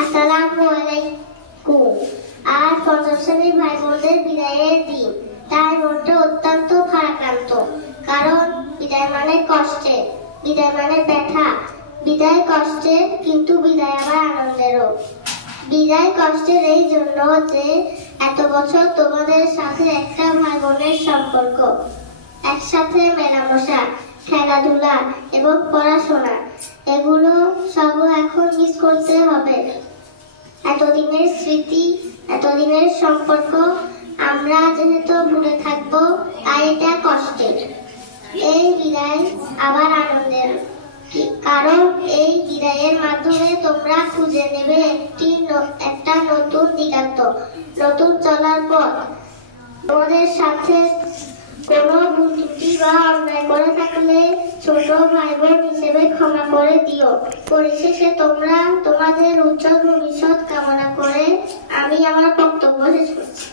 আসসালামু আলাইকুম। আজ পঞ্চম শ্রেণীর ভাই বোনদের বিদায়ের দিন, তাই মনটা অত্যন্ত ভারাক্রান্ত। কারণ বিদায় মানে কষ্টে, বিদায় মানে ব্যথা। বিদায় কষ্টের, কিন্তু বিদায় আবার আনন্দেরও। বিদায় কষ্টের এই জন্য যে এত বছর তোমাদের সাথে একটা ভাই বোনের সম্পর্ক, একসাথে মেলামেশা, খেলাধুলা এবং পড়াশোনা, এগুলো সব এখন মিস করতে হবে। এতদিনের স্মৃতি, এতদিনের সম্পর্ক আমরা যেহেতু ভুলে থাকবো, তাই এটা কষ্টের। এই বিদায় আবার আনন্দের, কারণ এই বিদায়ের মাধ্যমে তোমরা খুঁজে নেবে একটা নতুন দিগান্ত, নতুন চলার পথ। তোমাদের সাথে কোনো ভুল ত্রুটি বা অন্যায় করে থাকলে ছোট ভাই বোন হিসেবে ক্ষমা করে দিও। পরিশেষে তোমরা তোমাদের উজ্জ্বল ভবিষ্যৎ কামনা করে আমি আমার বক্তব্য শেষ করছি।